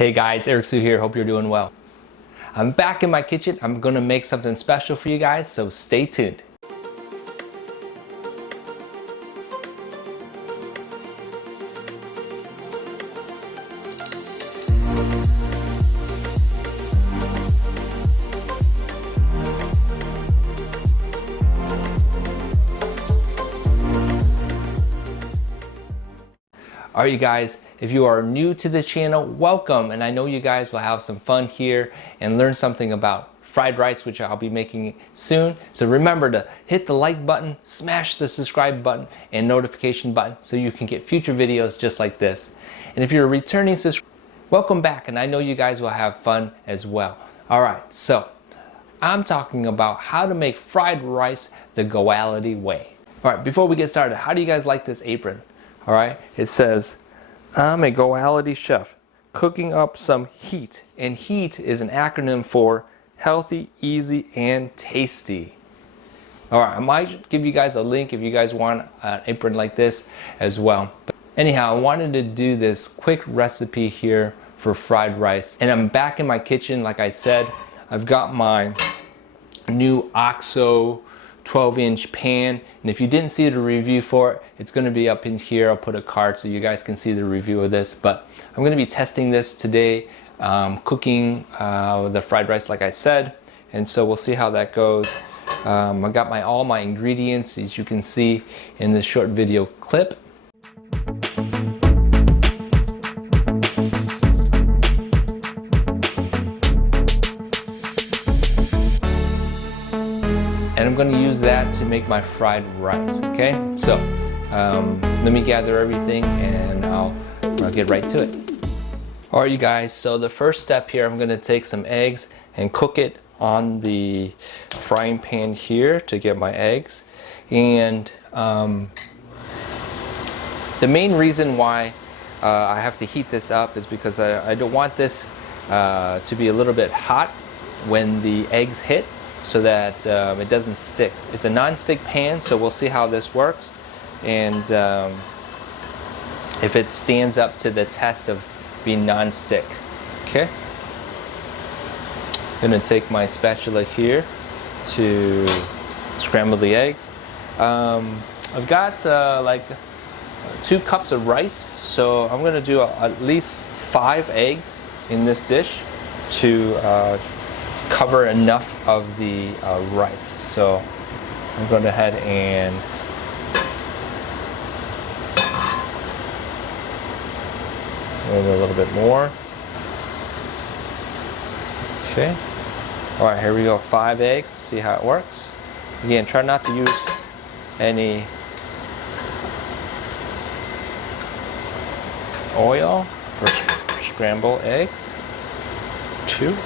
Hey guys, Eric Sue here. Hope you're doing well. I'm back in my kitchen. I'm gonna make something special for you guys, so stay tuned. Alright you guys, if you are new to the channel, welcome, and I know you guys will have some fun here and learn something about fried rice, which I'll be making soon. So remember to hit the like button, smash the subscribe button and notification button so you can get future videos just like this. And if you're a returning subscriber, welcome back, and I know you guys will have fun as well. Alright, so I'm talking about how to make fried rice the Goality way. Alright, before we get started, how do you guys like this apron? Alright, it says, I'm a Goality chef, cooking up some heat. And heat is an acronym for healthy, easy, and tasty. Alright, I might give you guys a link if you guys want an apron like this as well. But anyhow, I wanted to do this quick recipe here for fried rice. And I'm back in my kitchen, like I said. I've got my new OXO 12-inch pan, and if you didn't see the review for it, it's going to be up in here. I'll put a card so you guys can see the review of this, but I'm going to be testing this today, cooking the fried rice like I said, and so we'll see how that goes. I got all my ingredients, as you can see in this short video clip. And I'm going to use that to make my fried rice, okay? So let me gather everything and I'll get right to it. Alright you guys, so the first step here, I'm going to take some eggs and cook it on the frying pan here to get my eggs. And the main reason why I have to heat this up is because I don't want this to be a little bit hot when the eggs hit, so that it doesn't stick. It's a non-stick pan, so we'll see how this works and if it stands up to the test of being non-stick. Okay, I'm gonna take my spatula here to scramble the eggs. I've got like 2 cups of rice, so I'm gonna do at least 5 eggs in this dish to cover enough of the rice. So I'm going ahead and maybe a little bit more. Okay. All right, here we go. 5 eggs. See how it works. Again, try not to use any oil for scrambled eggs. 2.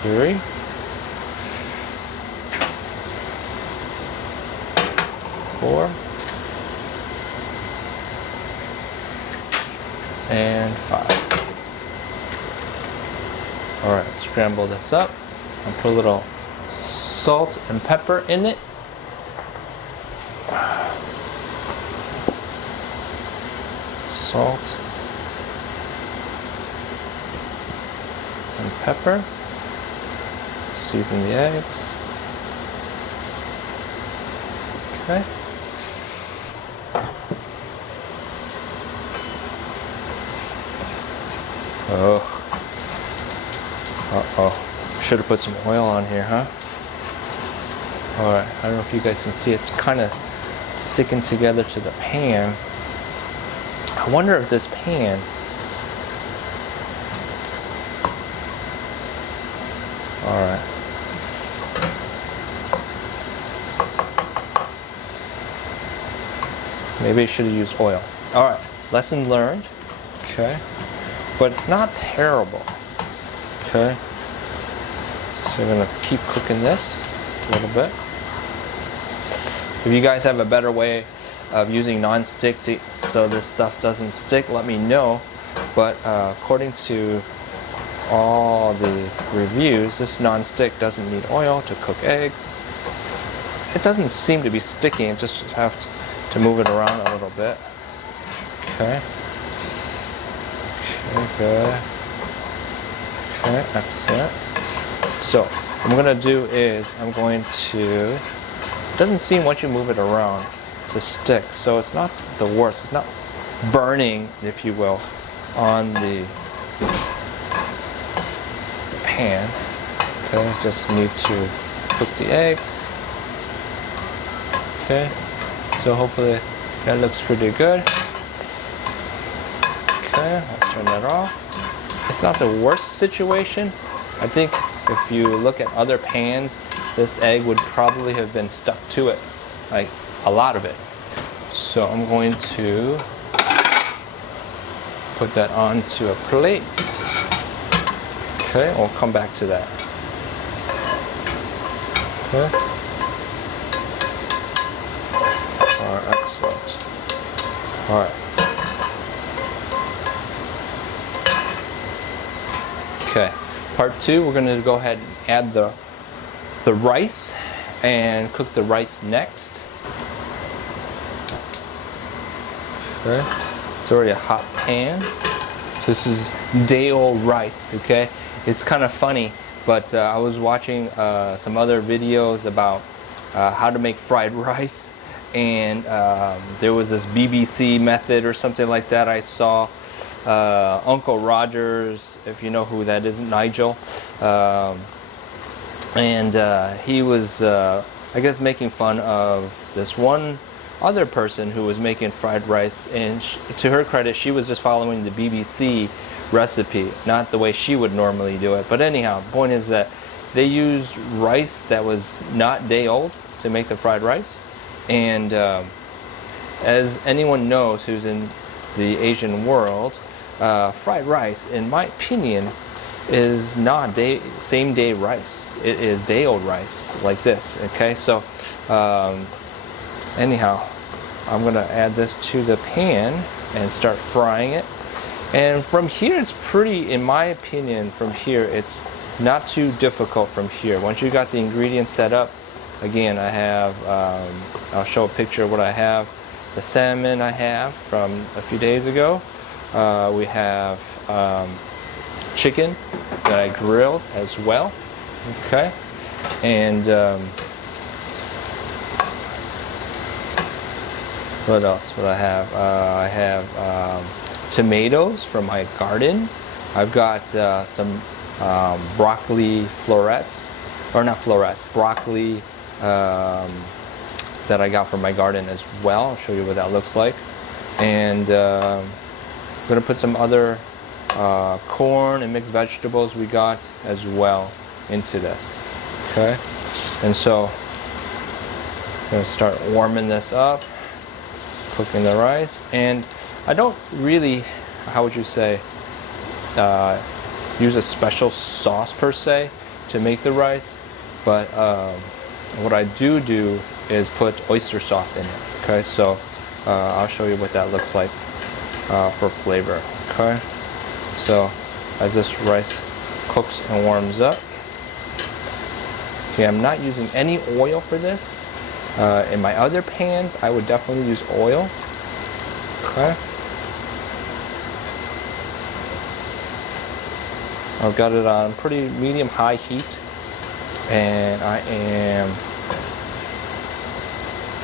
Three, 4, and 5. All right, scramble this up and put a little salt and pepper in it. Salt and pepper. Season the eggs. Okay. Oh. Uh-oh. Should have put some oil on here, huh? Alright, I don't know if you guys can see, it's kind of sticking together to the pan. I wonder if this pan alright. Maybe I should have used oil. Alright, lesson learned. Okay. But it's not terrible. Okay. So we're gonna keep cooking this a little bit. If you guys have a better way of using non-stick so this stuff doesn't stick, let me know. But according to all the reviews, this non-stick doesn't need oil to cook eggs. it doesn't seem to be sticking. Just have to move it around a little bit. Okay. Okay, good. Okay, excellent. So what I'm gonna do is I'm going to, it doesn't seem once you move it around to stick, so it's not the worst. It's not burning, if you will, on the pan. Okay, just need to cook the eggs. Okay, so hopefully that looks pretty good. Okay, let's turn that off. It's not the worst situation. I think if you look at other pans, this egg would probably have been stuck to it, like a lot of it. So I'm going to put that onto a plate. Okay, we'll come back to that. Okay. Alright, excellent. Alright. Okay, part two, we're going to go ahead and add the rice and cook the rice next. Okay, it's already a hot pan. So this is day-old rice, okay? It's kind of funny, but I was watching some other videos about how to make fried rice, and there was this BBC method or something like that I saw. Uncle Rogers, if you know who that is, Nigel, and he was, I guess, making fun of this one other person who was making fried rice, and to her credit, she was just following the BBC recipe, not the way she would normally do it. But anyhow, the point is that they used rice that was not day old to make the fried rice, and as anyone knows who's in the Asian world, fried rice, in my opinion, is not same day rice. It is day old rice, like this. Okay, so anyhow, I'm gonna add this to the pan and start frying it. And from here, it's pretty, in my opinion, from here, it's not too difficult from here. Once you got the ingredients set up, again, I have, I'll show a picture of what I have. The salmon I have from a few days ago. We have chicken that I grilled as well. Okay, and what else would I have? I have tomatoes from my garden. I've got some broccoli florets, or not florets, broccoli that I got from my garden as well. I'll show you what that looks like. And I'm going to put some other corn and mixed vegetables we got as well into this. Okay, and so I'm going to start warming this up, cooking the rice. And I don't really, how would you say, use a special sauce per se to make the rice, but what I do is put oyster sauce in it. Okay, so I'll show you what that looks like for flavor. Okay, so as this rice cooks and warms up, okay, I'm not using any oil for this. In my other pans, I would definitely use oil. Okay, I've got it on pretty medium-high heat, and I am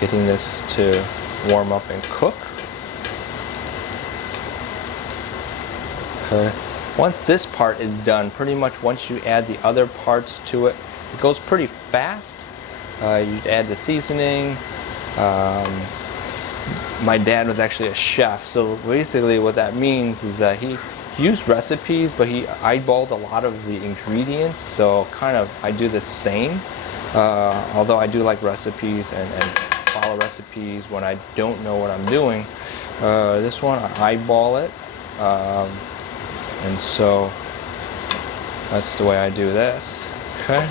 getting this to warm up and cook. Okay. Once this part is done, pretty much once you add the other parts to it, it goes pretty fast. You add the seasoning. My dad was actually a chef, so basically what that means is that he used recipes, but he eyeballed a lot of the ingredients, so kind of I do the same, although I do like recipes and follow recipes when I don't know what I'm doing. This one, I eyeball it, and so that's the way I do this. Okay,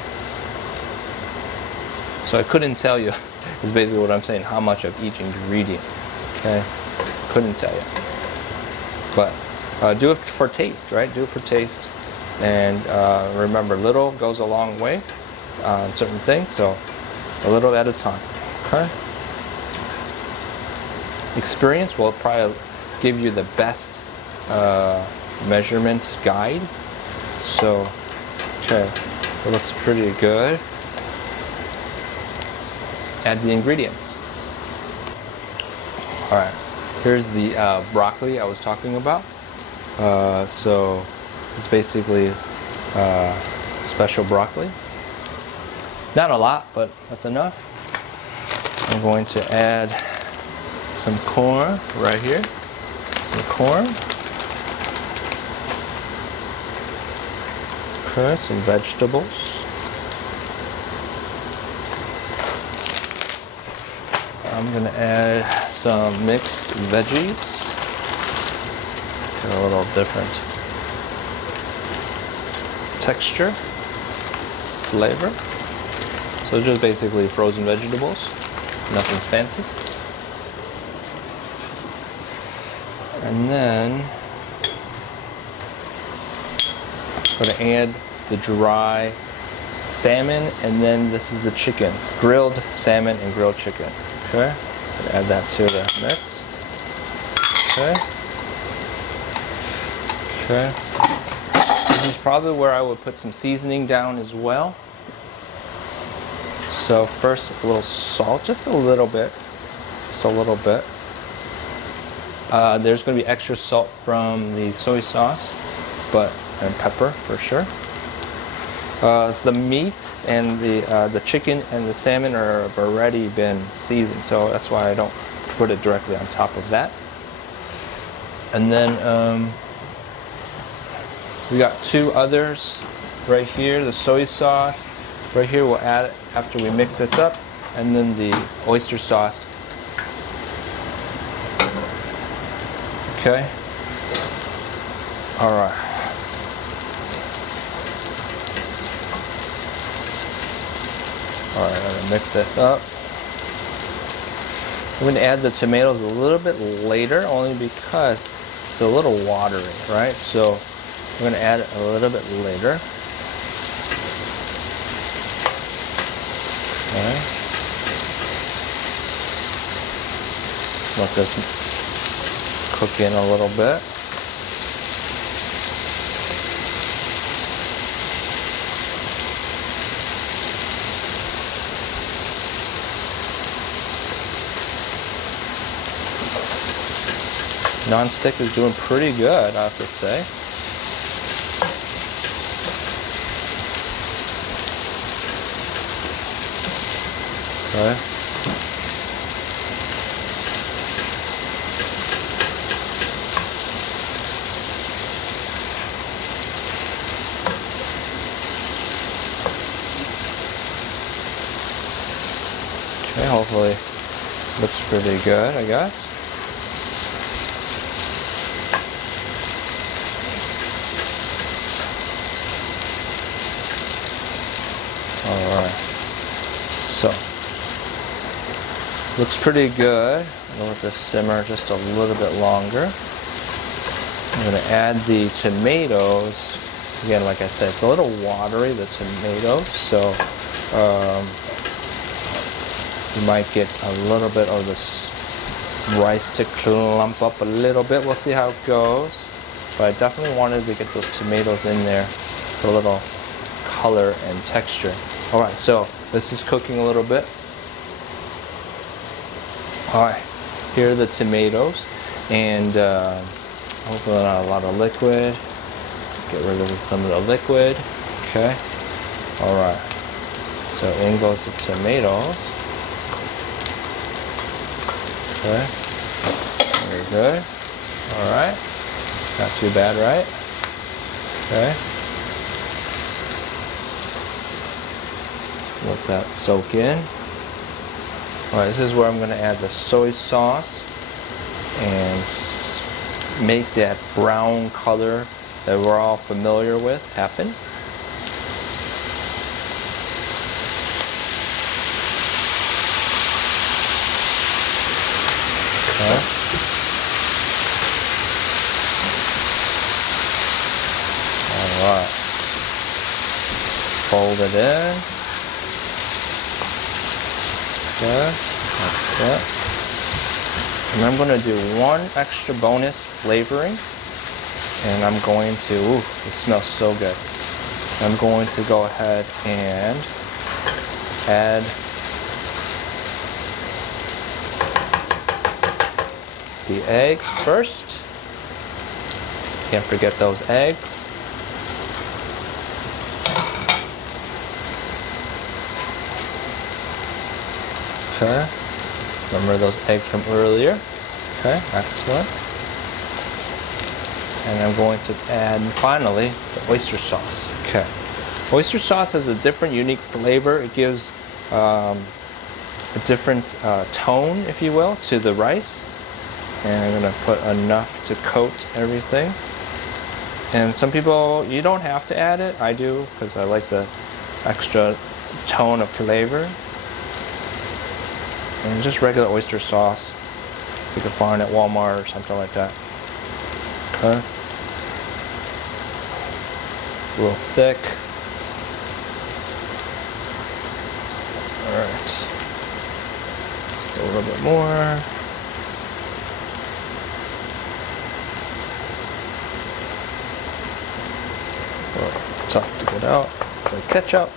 so I couldn't tell you, is basically what I'm saying, how much of each ingredient. Okay, couldn't tell you, but do it for taste, right? Do it for taste, and remember, little goes a long way on certain things, so a little at a time. Okay. Experience will probably give you the best measurement guide. So, okay, it looks pretty good. Add the ingredients. All right, here's the broccoli I was talking about. So it's basically special broccoli. Not a lot, but that's enough. I'm going to add some corn right here. Some corn. Okay, some vegetables. I'm gonna add some mixed veggies. Get a little different texture, flavor. So it's just basically frozen vegetables, nothing fancy. And then I'm gonna add the dry salmon, and then this is the chicken, grilled salmon and grilled chicken. Okay, add that to the mix. Okay. Okay. This is probably where I would put some seasoning down as well. So first a little salt, just a little bit. Just a little bit. There's going to be extra salt from the soy sauce, and pepper for sure. So the meat and the chicken and the salmon have already been seasoned, so that's why I don't put it directly on top of that. And then we got two others right here. The soy sauce right here we'll add it after we mix this up, and then the oyster sauce. Okay. All right. All right, I'm gonna mix this up. I'm gonna add the tomatoes a little bit later, only because it's a little watery, right? So I'm gonna add it a little bit later. Okay. Let this cook in a little bit. Non-stick is doing pretty good, I have to say. Okay. Okay, hopefully looks pretty good, I guess. Alright, so looks pretty good. I'm gonna let this simmer just a little bit longer. I'm gonna add the tomatoes. Again, like I said, it's a little watery, the tomatoes, so you might get a little bit of this rice to clump up a little bit. We'll see how it goes. But I definitely wanted to get those tomatoes in there for a little color and texture. All right, so this is cooking a little bit. All right, here are the tomatoes, and hopefully not a lot of liquid. Get rid of some of the liquid. Okay. All right. So in goes the tomatoes. Okay. Very good. All right. Not too bad, right? Okay. Let that soak in. Alright, this is where I'm going to add the soy sauce and make that brown color that we're all familiar with happen. Okay. Alright. Fold it in. Okay. Okay. And I'm going to do one extra bonus flavoring. And I'm going to, ooh, it smells so good. I'm going to go ahead and add the eggs first. Can't forget those eggs. Okay. Remember those eggs from earlier. Okay, excellent. And I'm going to add, finally, the oyster sauce. Okay. Oyster sauce has a different, unique flavor. It gives a different tone, if you will, to the rice. And I'm going to put enough to coat everything. And some people, you don't have to add it. I do, because I like the extra tone of flavor. And just regular oyster sauce. You can find at Walmart or something like that. Okay. A little thick. Alright. Just a little bit more. Tough to get out. It's like ketchup.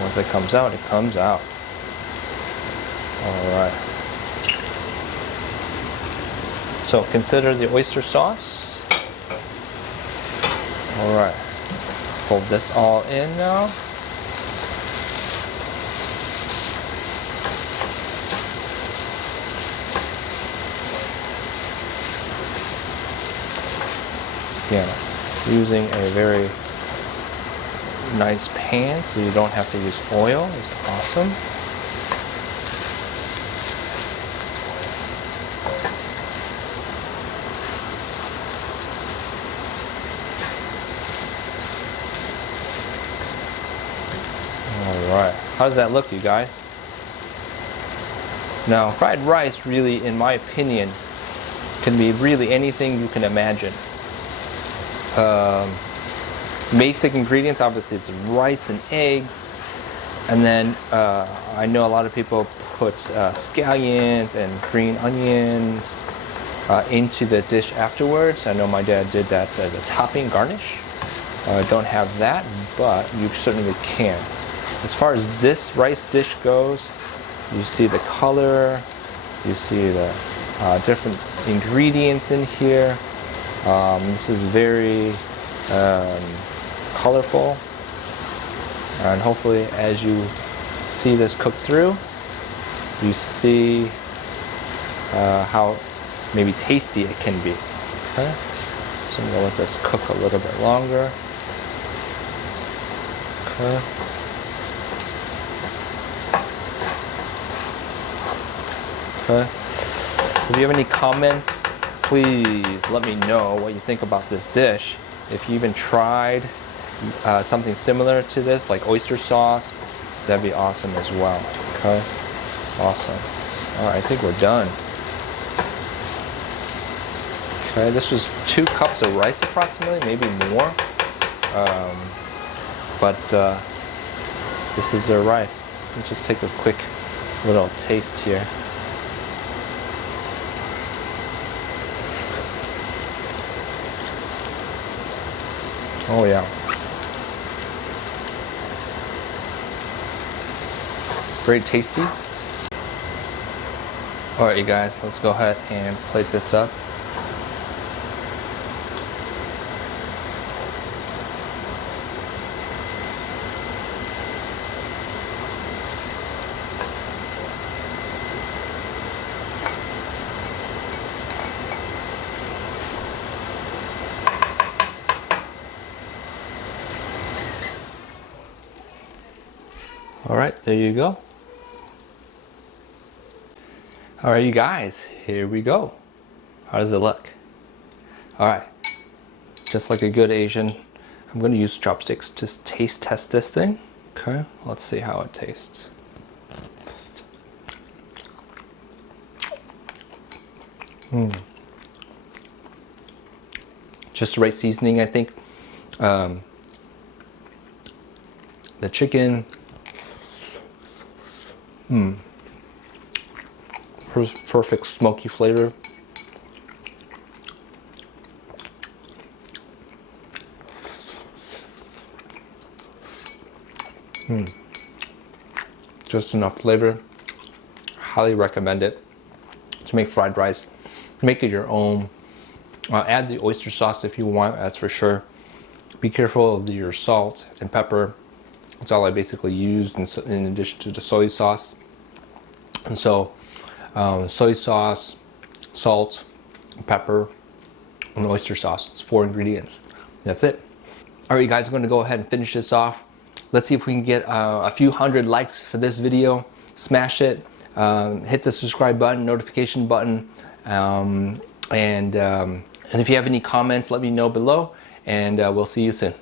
Once it comes out, it comes out. Alright. So consider the oyster sauce. Alright. Fold this all in now. Again, using a very nice pan so you don't have to use oil is awesome. Alright, how does that look, you guys? Now, fried rice really, in my opinion, can be really anything you can imagine. Basic ingredients, obviously it's rice and eggs, and then I know a lot of people put scallions and green onions into the dish afterwards. I know my dad did that as a topping garnish. Don't have that, but you certainly can. As far as this rice dish goes, you see the color, you see the different ingredients in here. This is very colorful, and hopefully as you see this cook through, you see how maybe tasty it can be. Okay, so I'm going to let this cook a little bit longer. Okay. Okay. If you have any comments, please let me know what you think about this dish. If you even tried something similar to this, like oyster sauce, that'd be awesome as well. Okay, awesome. All right, I think we're done. Okay, this was 2 cups of rice approximately, maybe more. But this is the rice. Let's just take a quick little taste here. Oh yeah. Very tasty. Alright you guys, let's go ahead and plate this up. Alright, there you go. Alright you guys, here we go. How does it look? Alright, just like a good Asian, I'm going to use chopsticks to taste test this thing. Okay, let's see how it tastes. Just the right seasoning, I think. The chicken Perfect smoky flavor. Just enough flavor. Highly recommend it to make fried rice. Make it your own. Add the oyster sauce if you want, that's for sure. Be careful of your salt and pepper. That's all I basically used in addition to the soy sauce. And so soy sauce, salt, pepper, and oyster sauce. It's 4 ingredients. That's it. All right, you guys, I'm going to go ahead and finish this off. Let's see if we can get a few hundred likes for this video. Smash it. Hit the subscribe button, notification button, and if you have any comments, let me know below, and we'll see you soon.